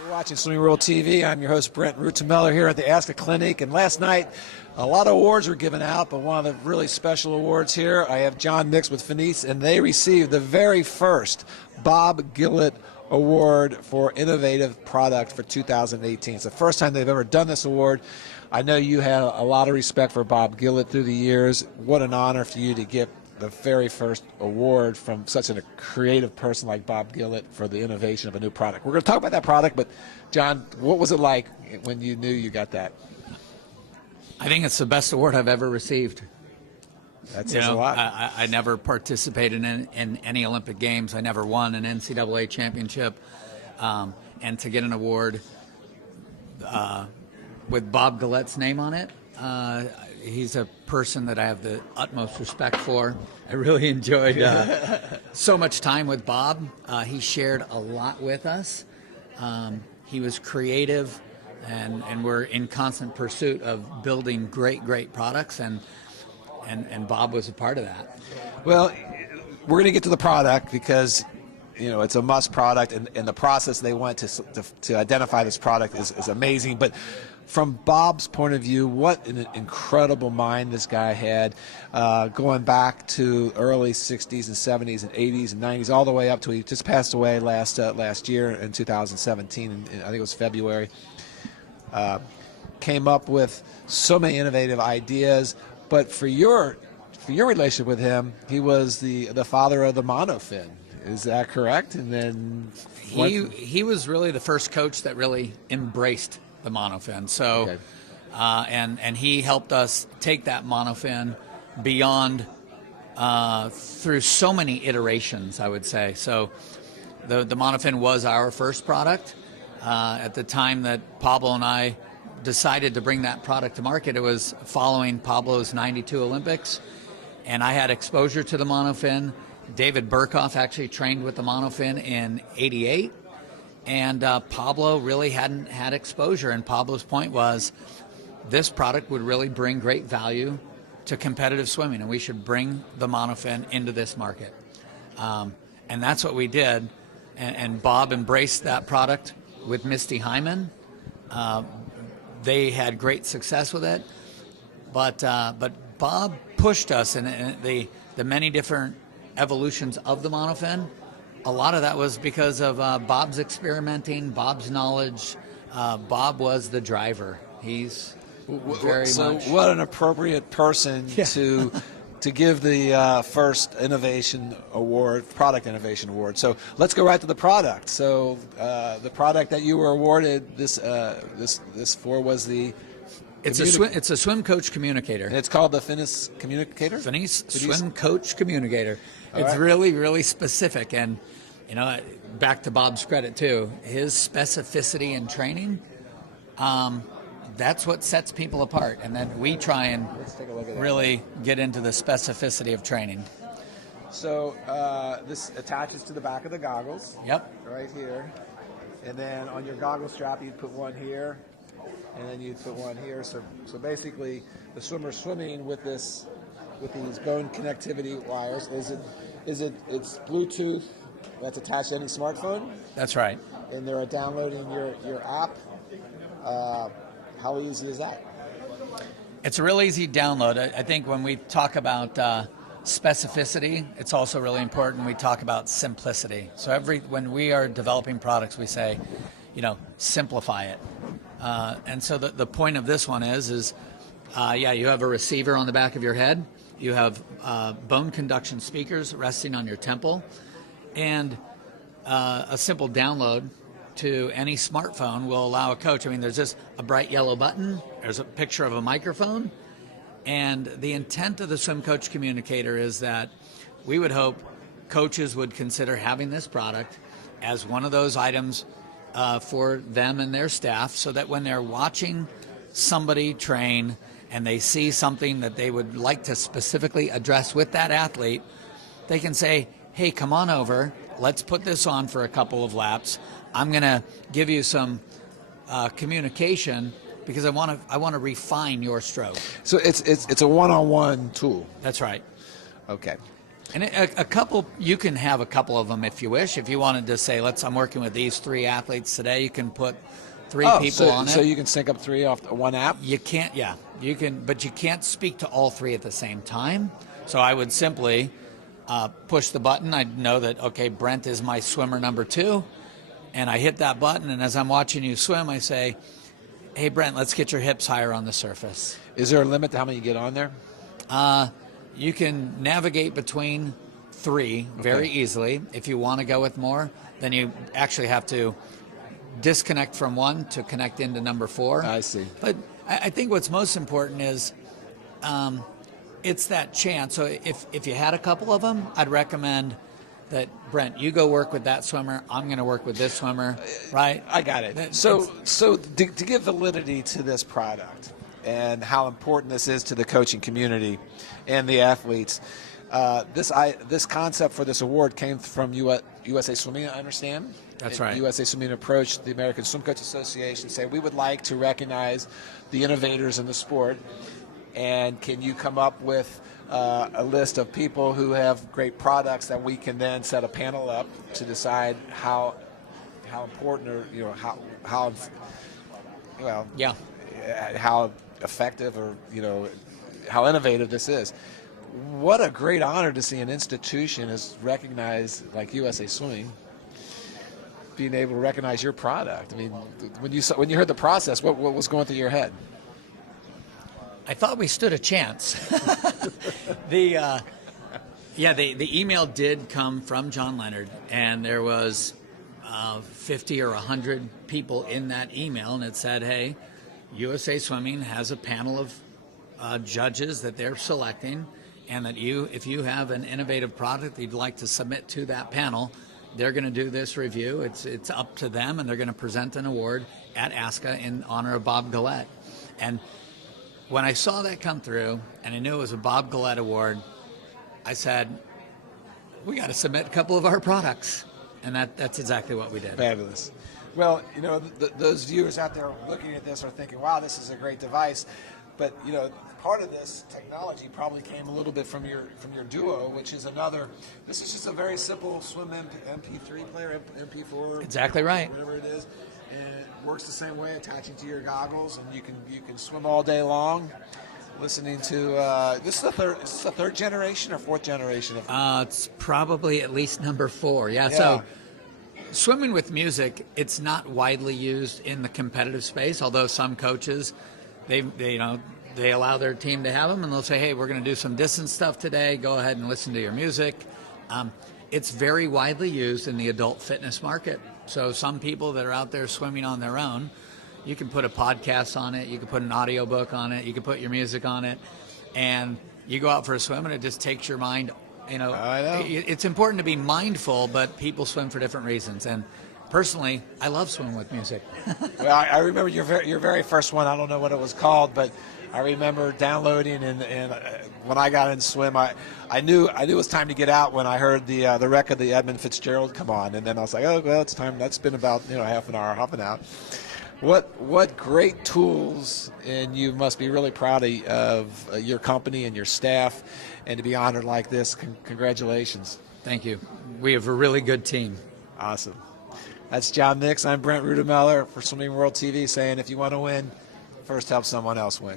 You're watching Swimming World TV. I'm your host, Brent Rutemiller, here at the ASCA Clinic. And last night, a lot of awards were given out, but one of the really special awards here, I have John Mix with FINIS, and they received the very first Bob Gillett Award for Innovative Product for 2018. It's the first time they've ever done this award. I know you had a lot of respect for Bob Gillett through the years. What an honor for you to get the very first award from such a creative person like Bob Gillett for the innovation of a new product. We're going to talk about that product, but John, what was it like when you knew you got that? I think it's the best award I've ever received. That says a lot. I never participated in any Olympic Games. I never won an NCAA championship. And to get an award with Bob Gillett's name on it, he's a person that I have the utmost respect for. I really enjoyed so much time with Bob. He shared a lot with us. He was creative, and we're in constant pursuit of building great products, and Bob was a part of that. Well, we're going to get to the product because, you know, it's a must product, and the process they went to identify this product is amazing. But from Bob's point of view, what an incredible mind this guy had, going back to early 60s and 70s and 80s and 90s, all the way up to he just passed away last year in 2017, and I think it was February. Came up with so many innovative ideas, but for your relationship with him, he was the father of the monofin. Is that correct? And then he was really the first coach that really embraced the monofin. So, okay. And he helped us take that monofin beyond through so many iterations, I would say. So the monofin was our first product. At the time that Pablo and I decided to bring that product to market, it was following Pablo's 92 Olympics, and I had exposure to the monofin. David Burkhoff actually trained with the monofin in '88. And Pablo really hadn't had exposure, and Pablo's point was this product would really bring great value to competitive swimming, and we should bring the monofin into this market. And that's what we did, and Bob embraced that product with Misty Hyman. They had great success with it, but Bob pushed us in the many different evolutions of the monofin. A lot of that was because of Bob's experimenting, Bob's knowledge. Bob was the driver. He's very much. So what an appropriate person to give the first innovation award, product innovation award. So let's go right to the product. So the product that you were awarded this for was the. It's a swim coach communicator. And it's called the FINIS communicator? FINIS swim coach communicator. It's really specific, and you know, back to Bob's credit too, his specificity in training, that's what sets people apart. And then we try and really get into the specificity of training. So this attaches to the back of the goggles. Yep. Right here. And then on your goggle strap, you'd put one here, and then you'd put one here. So basically, the swimmer's swimming with these bone connectivity wires. It's Bluetooth that's attached to any smartphone? That's right. And they're downloading your app. How easy is that? It's a real easy download. I think when we talk about specificity, it's also really important we talk about simplicity. So when we are developing products, we say, you know, simplify it. And so the point of this one is you have a receiver on the back of your head. You have bone conduction speakers resting on your temple, and a simple download to any smartphone will allow a coach. I mean, there's just a bright yellow button. There's a picture of a microphone. And the intent of the Swim Coach Communicator is that we would hope coaches would consider having this product as one of those items for them and their staff, so that when they're watching somebody train and they see something that they would like to specifically address with that athlete, they can say, hey, come on over, let's put this on for a couple of laps. I'm going to give you some communication because I want to refine your stroke. So it's a one-on-one tool. That's right. Okay. And a couple, you can have a couple of them if you wish. If you wanted to say, I'm working with these 3 athletes today, you can put 3 people on it. So you can sync up 3 off one app? You can't, yeah. You can, but you can't speak to all 3 at the same time. So I would simply push the button. I'd know that, okay, Brent is my swimmer number 2. And I hit that button, and as I'm watching you swim, I say, hey, Brent, let's get your hips higher on the surface. Is there a limit to how many you get on there? You can navigate between 3 very easily. If you want to go with more, then you actually have to disconnect from 1 to connect into number 4. I see. But I think what's most important is it's that chance. So if you had a couple of them, I'd recommend that, Brent, you go work with that swimmer. I'm going to work with this swimmer, right? I got it. So to give validity to this product and how important this is to the coaching community and the athletes, this concept for this award came from USA Swimming, I understand. That's right. USA Swimming approached the American Swim Coach Association, say we would like to recognize the innovators in the sport, and can you come up with a list of people who have great products that we can then set a panel up to decide how important, or how effective, or how innovative this is. What a great honor to see an institution as recognized like USA Swimming being able to recognize your product. I mean, when you heard the process, what was going through your head? I thought we stood a chance. The email did come from John Leonard, and there was 50 or 100 people in that email, and it said, hey, USA Swimming has a panel of judges that they're selecting, and that if you have an innovative product that you'd like to submit to that panel, they're going to do this review. It's up to them, and they're going to present an award at ASCA in honor of Bob Gillett. And when I saw that come through, and I knew it was a Bob Gillett award, I said, we got to submit a couple of our products. And that's exactly what we did. Fabulous. Well, those viewers out there looking at this are thinking, wow, this is a great device. But, part of this technology probably came a little bit from your Duo, which is this is just a very simple swim MP3 player, MP4. Exactly right. Whatever it is. And it works the same way, attaching to your goggles, and you can swim all day long, listening to. This is the third generation or fourth generation of. It's probably at least number 4. Yeah. So, swimming with music, it's not widely used in the competitive space. Although some coaches, they allow their team to have them, and they'll say, hey, we're going to do some distance stuff today. Go ahead and listen to your music. It's very widely used in the adult fitness market. So some people that are out there swimming on their own, you can put a podcast on it, you can put an audiobook on it, you can put your music on it, and you go out for a swim and it just takes your mind. I know. It's important to be mindful, but people swim for different reasons. And personally, I love swimming with music. Well, I remember your very first one. I don't know what it was called, but I remember downloading, and when I got in swim, I knew it was time to get out when I heard the wreck of the Edmund Fitzgerald come on, and then I was like, oh well, it's time. That's been about half an hour, hopping out. What great tools, and you must be really proud of your company and your staff, and to be honored like this. Congratulations. Thank you. We have a really good team. Awesome. That's John Mix. I'm Brent Rutemiller for Swimming World TV, saying if you want to win, first help someone else win.